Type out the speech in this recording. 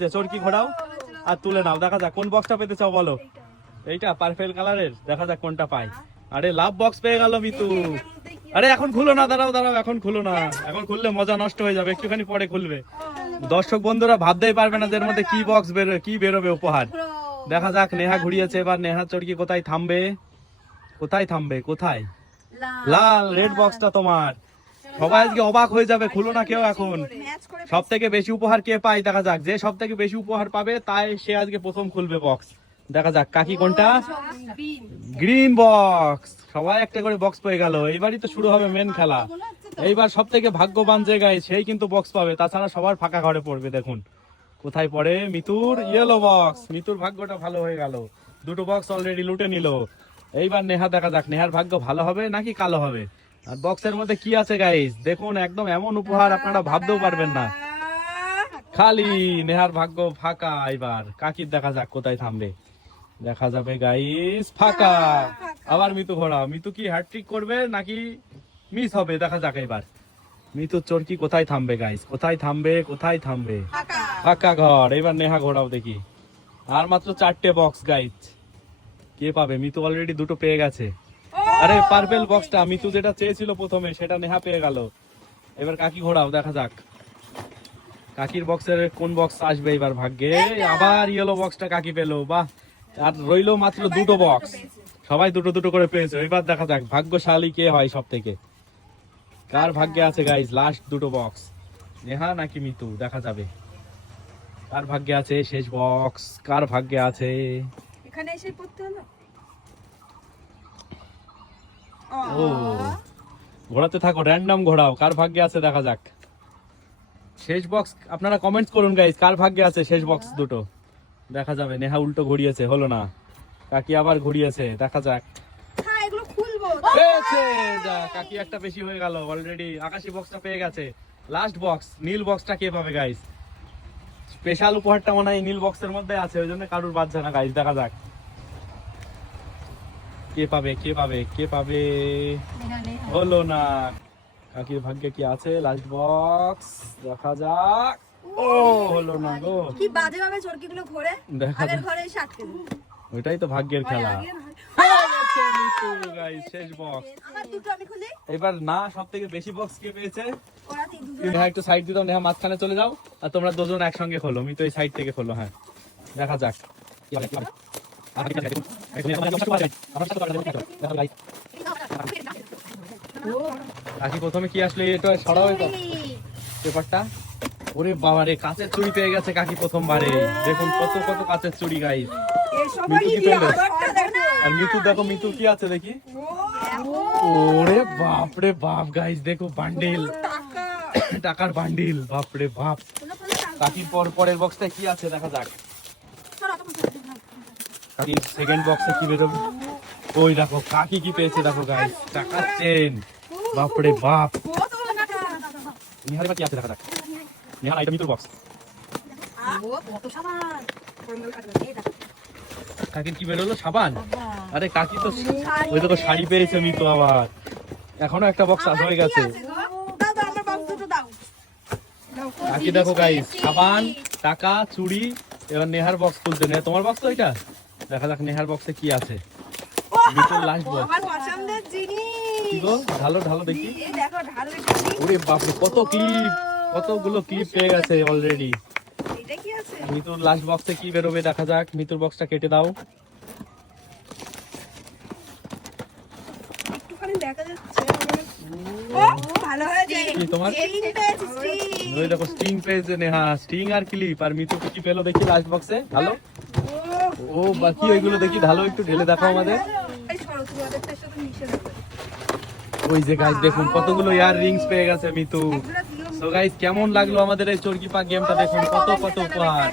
যে চরকি ঘোরাও আর তুলে নাও, দেখা যাক কোন বক্সটা পেতে চাও বলো। এইটা পার্পেল কালারের, দেখা যাক কোনটা পাই। আরে লাভ বক্স পেয়ে গেল মিতু। আরে এখন খুলো না, দাঁড়াও দাঁড়াও, এখন খুলো না, এখন খুললে মজা নষ্ট হয়ে যাবে, একটুখানি পরে খুলবে। দর্শক বন্ধুরা ভাবতেই পারবে না যে এর মধ্যে কি বক্স বেরোবে, কি বেরোবে উপহার। দেখা যাক, নেহা ঘুরিয়েছে এবার, নেহা চরকি কোথায় থামবে, কোথায় থামবে, কোথায়? লাল রেড বক্সটা তোমার। সবাই আজকে অবাক হয়ে যাবে, খুলো না কেউ এখন। সব থেকে বেশি উপহার কে পায় দেখা যাক, যে সব থেকে বেশি উপহার পাবে তাই সে আজকে প্রথম খুলবে বক্স। দেখা যাক কাকি কোনটা। গ্রিন বক্স, সবাই একটা করে বক্স পেয়ে গেল। এইবারই তো শুরু হবে মেন খেলা। এইবার সব থেকে ভাগ্যবান জায়গায় সেই কিন্তু বক্স পাবে, তাছাড়া সবার ফাঁকা ঘরে পড়বে। দেখুন কোথায় পড়ে, মিতুর ইয়েলো বক্স। মিতুর ভাগ্যটা ভালো হয়ে গেল, দুটো বক্স অলরেডি লুটে নিল। এইবার নেহা, দেখা যাক নেহার ভাগ্য ভালো হবে নাকি কালো হবে। আর বক্সের মধ্যে কি আছে গাইস দেখুন, একদম এমন উপহার আপনারা ভাবতেও পারবেন না। খালি নেহার ভাগ্য ফাঁকা। এবার কাকির দেখা যাক কোথায় থামবে, দেখা যাবে গাইস ফাঁকা। আবার মিতু ঘোড়া, মিতু কি হ্যাট্রিক করবে নাকি মিস হবে, দেখা যাক এবার মিতু চরকি কোথায় থামবে গাইস, কোথায় থামবে, কোথায় থামবে। ফাঁকা ঘর। এবার নেহা ঘোড়াও দেখি, আর মাত্র 4টে বক্স গাইস, কে পাবে? মিতু অলরেডি দুটো পেয়ে গেছে। আরে পার্পেল বক্সটা মিতু যেটা চেয়েছিল প্রথমে সেটা নেহা পেয়ে গেল। এবার কাকি ঘোড়াও, দেখা যাক কাকির বক্সের কোন বক্স আসবে এবার ভাগ্যে। আবার ইয়েলো বক্সটা কাকি পেলো, বাহ। আর রইলো মাত্র দুটো বক্স, সবাই দুটো দুটো করে পেয়েছে। এবার দেখা যাক ভাগ্যশালী কে হয় সব থেকে, কার ভাগ্যে আছে গাইস লাস্ট দুটো বক্স, নেহা নাকি মিতু, দেখা যাবে কার ভাগ্যে আছে শেষ বক্স, কার ভাগ্যে আছে। এখানে এসে পড়তে হলো। ও ঘোরাতে থাকো, র্যান্ডম ঘোরাও, কার ভাগ্যে আছে দেখা যাক শেষ বক্স। আপনারা কমেন্টস করুন গাইস, কার ভাগ্যে আছে শেষ বক্স দুটো, দেখা যাবে। নেহা উল্টো ঘুরিয়েছে, হলো না। কাকি আবার ঘুরিয়েছে, দেখা যাক। হ্যাঁ এগুলো খুলবো। পেয়েছে, যা কাকি একটা বেশি হয়ে গেল অলরেডি। আকাশী বক্সটা পেয়ে গেছে। লাস্ট বক্স নীল বক্সটা কে পাবে গাইস? স্পেশাল উপহারটা মনে হয় নীল বক্সের মধ্যে আছে, ওই জন্য কারুর বাজছে না গাইস। দেখা যাক কে পাবে, কে পাবে, কে পাবে। হলো না। কাকির ভাগ্যে কি আছে লাস্ট বক্স, দেখা যাক। ও হলো না গো, কি বাজে ভাবে চরকিগুলো ঘোরে। দেখা আগের যাক, ঘরে এসে আটকে দিল। ওইটাই তো ভাগ্যের খেলা। শেষ বক্স। আমার দুটো আমি খুলি। এবার না, সব থেকে বেশি বক্স কে পেয়েছে? ওরাতেই দুটো। নেহা একটু সাইড দিও, নেহা মাঝখানে চলে যাও, আর তোমরা দুজন একসঙ্গে খোলো। আমি তো এই সাইড থেকে খোলো। হ্যাঁ দেখা যাক কাকি প্রথমে কি আসলে, এটা সরাও পেপারটা। ওরে বাবা রে, কাঁচের চুড়ি পেয়ে গেছে কাকি প্রথমবারে। দেখুন কত কত কাঁচের চুড়ি গাইস। মিতু কি পেলো? আর মিতু দেখো, মিতু কি আছে দেখি। ওরে বাপ রে বাপ গাইস, দেখো বান্ডিল, টাকার বান্ডিল, বাপ রে বাপ। কাকির পরের বক্সটা কি আছে দেখা যাক। কাকির সেকেন্ড বক্সে কি বেরোবে? ওই দেখো কাকি কি পেয়েছে, দেখো গাইস টাকার চেন, বাপ রে বাপ। নিহার কি আছে দেখা যাক। নিহার আইটেম মিতুর বক্স। কাকির কি বেরোলো? সাবান। আরে কাকি তো ওই দেখো শাড়ি পেয়েছে মিতু আবার। এখনো একটা বক্স হয়ে গেছে। কাকি দেখো গাইস, সাবান, টাকা, চুড়ি। এবার নেহার বক্স খুলতে, নেহা তোমার বক্স তো এটা, দেখা যাক নেহার বক্সে কি আছে। মিতুর লাস্ট বক্স। কি গো, ঢালো ঢালো দেখি। ওরে বাপ রে, কত ক্লিপ, কতগুলো ক্লিপ পেয়ে গেছে অলরেডি। মিতুর লাস্ট বক্সে কি বেরোবে দেখা যাক। মিতুর বক্সটা কেটে দাও। একটুখানি দেখা যাচ্ছে। ভালো হয়েছে। কি তোমার? ওই দেখো স্ট্রিং পেয়েছে নেহা, স্ট্রিং আর ক্লিপ। আর মিতু কি পেলো দেখি লাস্ট বক্সে? ভালো। ও বাকি ওইগুলো দেখি, ঢালো একটু, ঢেলে দেখো আমাদের। ওই যে গাইস দেখুন কতগুলো ইয়ার রিংস পেয়ে গেছে মিতু। সো গাইস কেমন লাগলো আমাদের এই চরকি পাক গেমটা? দেখুন কত কত উপহার।